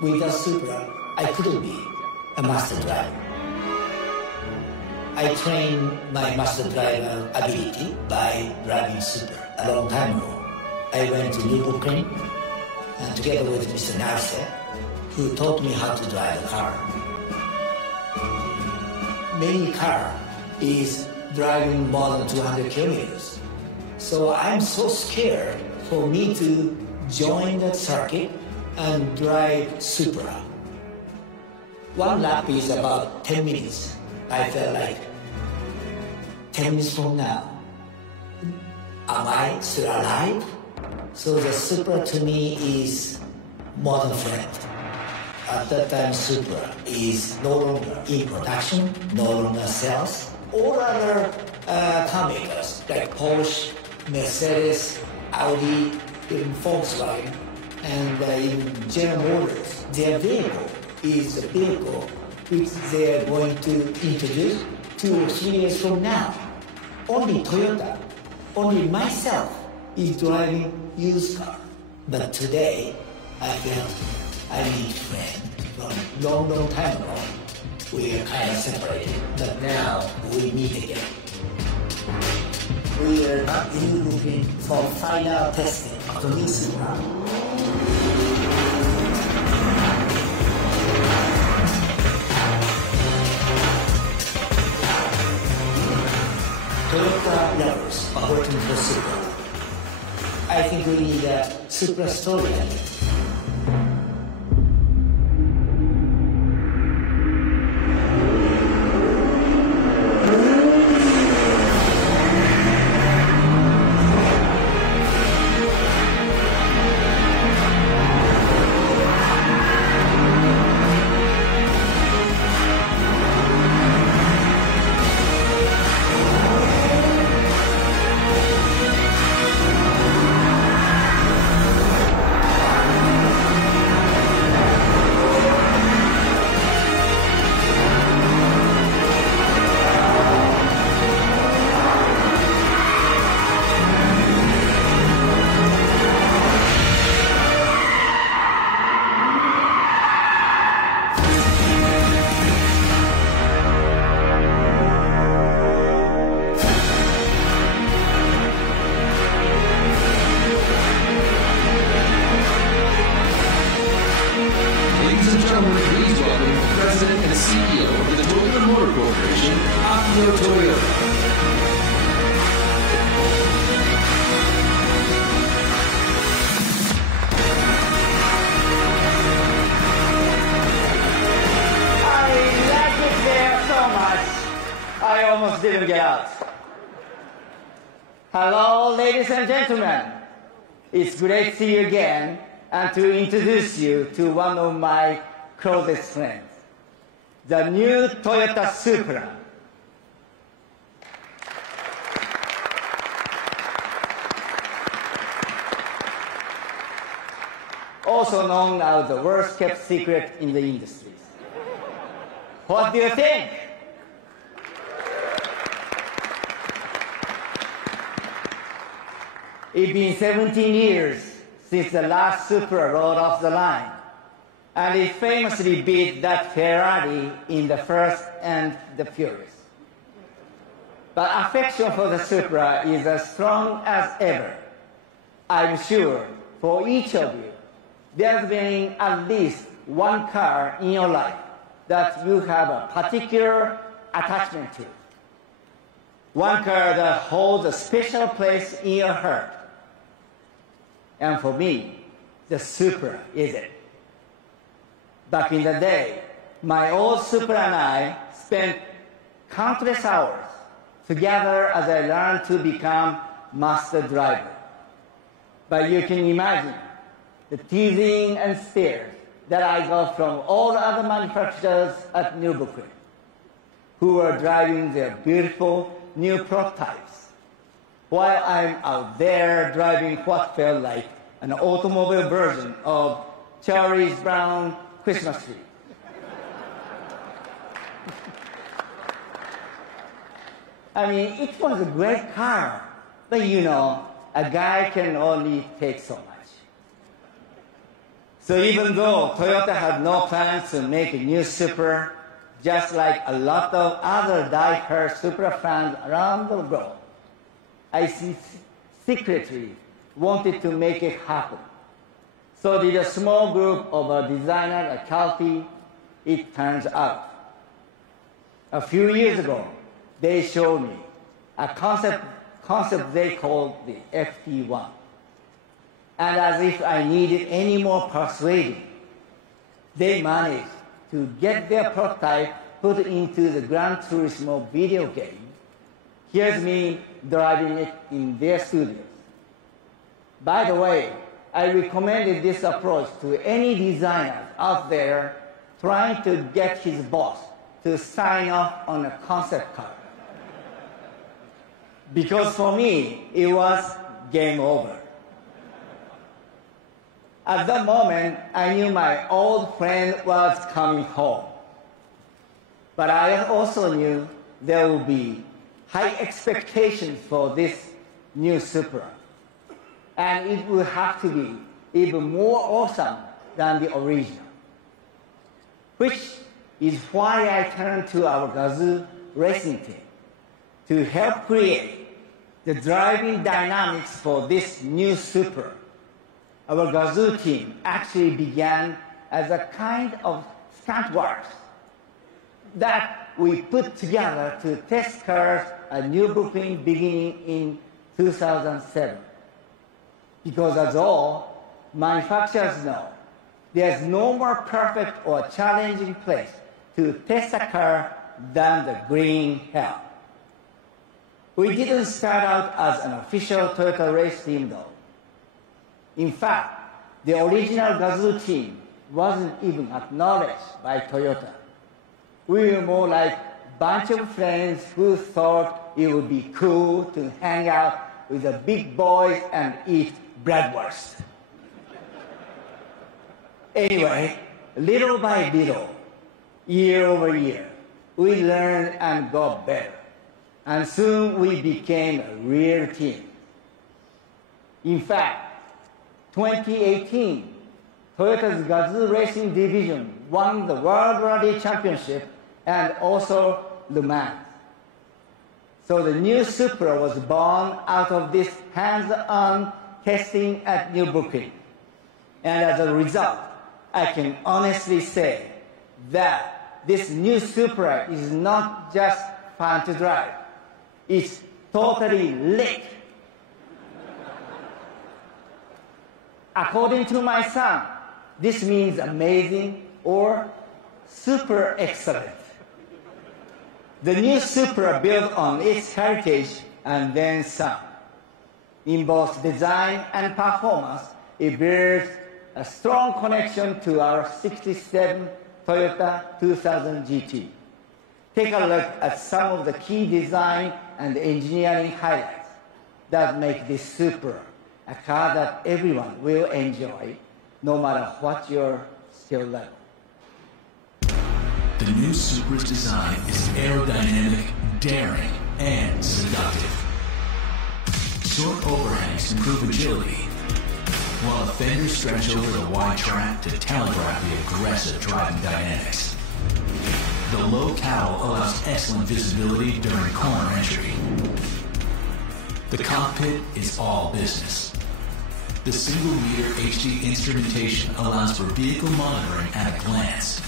Without Supra, I couldn't be a master driver. I trained my master driver ability by driving Supra a long time ago. I went to Nürburgring and together with Mr. NAIAS, who taught me how to drive a car. Many car is driving more than 200 kilometers. So I'm so scared for me to join that circuit and drive Supra. One lap is about 10 minutes. I felt like 10 minutes from now, am I still alive? So the Supra to me is more than a friend. At that time, Supra is no longer in production, no longer sells. All other car makers like Porsche, Mercedes, Audi, even Volkswagen, and even General Motors, their vehicle is a vehicle which they are going to introduce 2 or 3 years from now. Only Toyota, only myself is driving used car. But today, I felt I need a friend. From long time ago, we are kind of separated, but now we meet again. We are really looking for final testing of the new Supra. Toyota lovers are working for Supra. I think we need a Supra story again. Akio Toyoda. I almost didn't get out. Hello, ladies and gentlemen. It's great to see you again and to introduce you to one of my closest friends, the new Toyota Supra. Also known as the worst kept secret in the industry. What do you think? It's been 17 years since the last Supra rolled off the line, and it famously beat that Ferrari in the Fast and the Furious. But affection for the Supra is as strong as ever. I'm sure for each of you, there's been at least one car in your life that you have a particular attachment to. One car that holds a special place in your heart. And for me, the Supra is it. Back in the day, my old Supra and I spent countless hours together as I learned to become master driver. But you can imagine the teasing and stares that I got from all the other manufacturers at Nürburgring, who were driving their beautiful new prototypes, while I'm out there driving what felt like an automobile version of Charlie's Brown Christmas tree. I mean, it was a great car, but you know, a guy can only take so much. So even though Toyota had no plans to make a new Supra, just like a lot of other die-hard Supra fans around the world, I secretly wanted to make it happen. So did a small group of a designer at Calty, it turns out. A few years ago, they showed me a concept they called the FT1. And as if I needed any more persuading, they managed to get their prototype put into the Gran Turismo video game. Here's me driving it in their studios. By the way, I recommended this approach to any designers out there trying to get his boss to sign off on a concept car. Because for me, it was game over. At that moment, I knew my old friend was coming home. But I also knew there would be high expectations for this new Supra. And it would have to be even more awesome than the original. Which is why I turned to our Gazoo racing team to help create the driving dynamics for this new Supra. Our Gazoo team actually began as a kind of stunt works that we put together to test cars at Nürburgring beginning in 2007. Because as all manufacturers know, there's no more perfect or challenging place to test a car than the green hell. We didn't start out as an official Toyota race team though. In fact, the original Gazoo team wasn't even acknowledged by Toyota. We were more like a bunch of friends who thought it would be cool to hang out with the big boys and eat bratwurst. Anyway, little by little, year over year, we learned and got better. And soon we became a real team. In fact, 2018, Toyota's Gazoo Racing Division won the World Rally Championship and also Le Mans. So the new Supra was born out of this hands-on testing at Nürburgring. And as a result, I can honestly say that this new Supra is not just fun to drive. It's totally lit. According to my son, this means amazing or super excellent. The new Supra built on its heritage and then some. In both design and performance, it bears a strong connection to our 67 Toyota 2000 GT. Take a look at some of the key design and engineering highlights that make this Supra a car that everyone will enjoy, no matter what your skill level. The new Supra's design is aerodynamic, daring, and seductive. Short overhangs improve agility, while the fenders stretch over the wide track to telegraph the aggressive driving dynamics. The low cowl allows excellent visibility during corner entry. The cockpit is all business. The single-meter HD instrumentation allows for vehicle monitoring at a glance.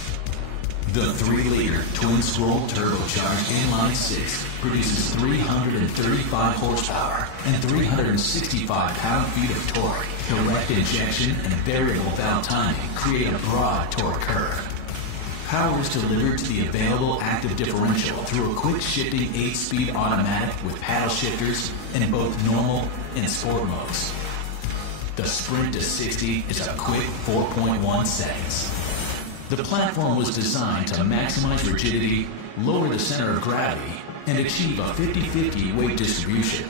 The 3-liter twin-scroll turbocharged inline-6 produces 335 horsepower and 365 pound-feet of torque. Direct injection and variable valve timing create a broad torque curve. Power is delivered to the available active differential through a quick-shifting 8-speed automatic with paddle shifters in both normal and sport modes. The sprint to 60 is a quick 4.1 seconds. The platform was designed to maximize rigidity, lower the center of gravity, and achieve a 50-50 weight distribution.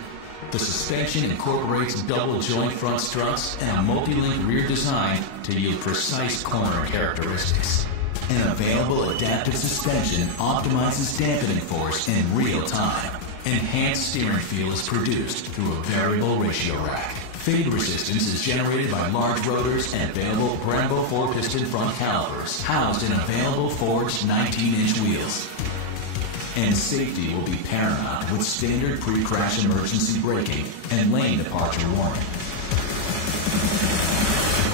The suspension incorporates double joint front struts and a multi-link rear design to yield precise corner characteristics. An available adaptive suspension optimizes dampening force in real time. Enhanced steering feel is produced through a variable ratio rack. Fade resistance is generated by large rotors and available Brembo 4-piston front calipers, housed in available forged 19-inch wheels. And safety will be paramount with standard pre-crash emergency braking and lane departure warning.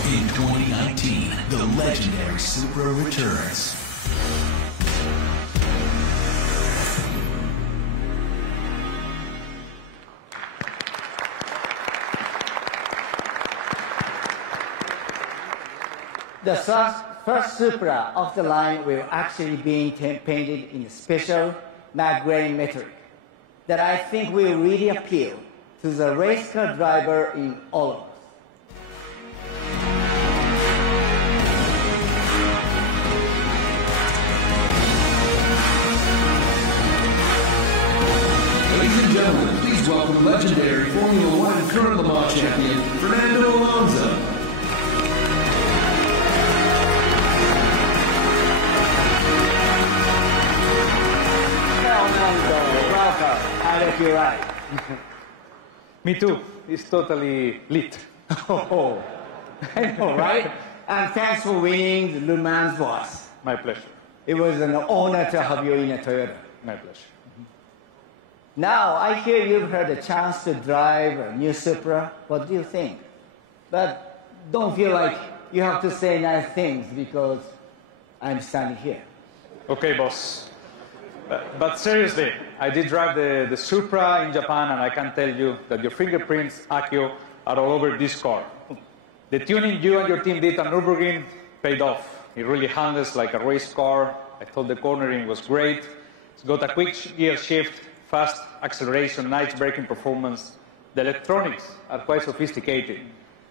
In 2019, the legendary Supra returns. The first Supra of the line will actually be painted in a special matte gray metallic that I think will really appeal to the race car driver in all of us. Ladies and gentlemen, please welcome legendary Formula One and current Le Mans champion, Fernando Alonso. Welcome. I let you ride. Me too. It's totally lit. Oh, I know, right? And thanks for winning the Le Mans for us. My pleasure. It was an honor to have you in a Toyota. My pleasure. Now, I hear you've had a chance to drive a new Supra. What do you think? But don't feel like you have to say nice things because I'm standing here. Okay, boss. But seriously, I did drive the Supra in Japan, and I can tell you that your fingerprints, Akio, are all over this car. The tuning you and your team did on Nürburgring paid off. It really handles like a race car. I thought the cornering was great. It's got a quick gear shift, fast acceleration, nice braking performance. The electronics are quite sophisticated.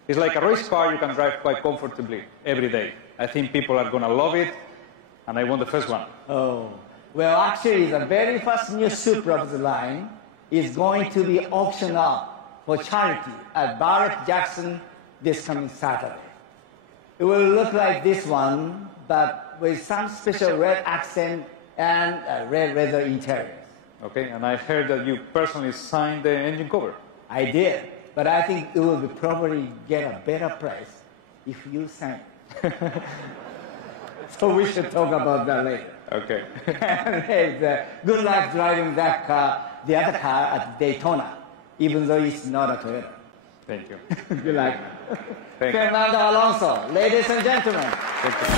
It's like a race car you can drive quite comfortably every day. I think people are going to love it, and I want the first one. Oh. Well, actually, the very first new Supra of the line is going to be auctioned off for charity at Barrett-Jackson this coming Saturday. It will look like this one, but with some special red accent and a red leather interior. Okay, and I heard that you personally signed the engine cover. I did, but I think it will probably get a better price if you sign it. So we should talk about that later. Okay. Hey, good luck driving that car, the other car at Daytona, even though it's not a Toyota. Thank you. Good luck. Thank you. Fernando Alonso, ladies and gentlemen. Thank you.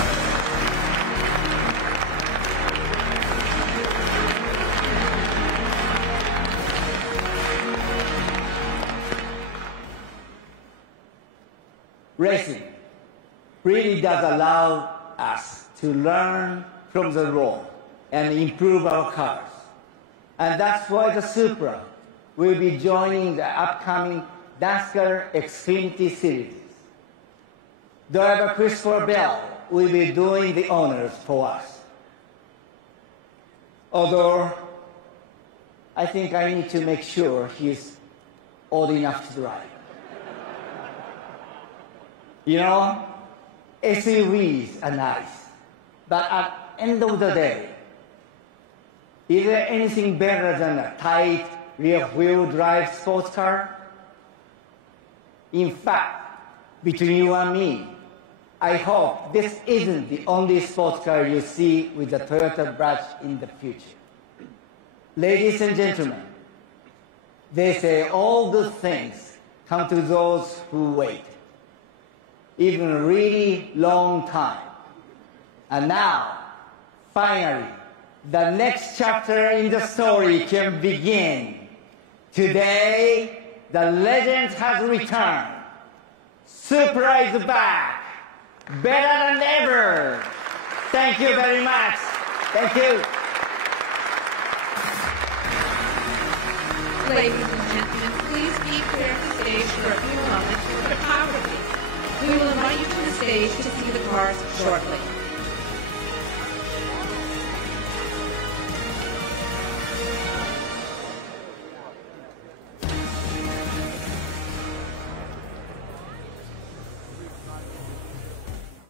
Racing really does allow us to learn from the road and improve our cars. And that's why the Supra will be joining the upcoming NASCAR Xfinity Series. Driver Christopher Bell will be doing the honors for us. Although, I think I need to make sure he's old enough to drive. You know, SUVs are nice, but at the end of the day, is there anything better than a tight rear-wheel drive sports car? In fact, between you and me, I hope this isn't the only sports car you see with the Toyota badge in the future. Ladies and gentlemen, they say all good things come to those who wait. Even a really long time. And now, finally, the next chapter in the story can begin. Today, the legend has returned. Supra is back. Better than ever. Thank you very much. Thank you. Ladies and gentlemen, please be clear of the stage for a few moments for photography. We will invite you to the stage to see the cars shortly.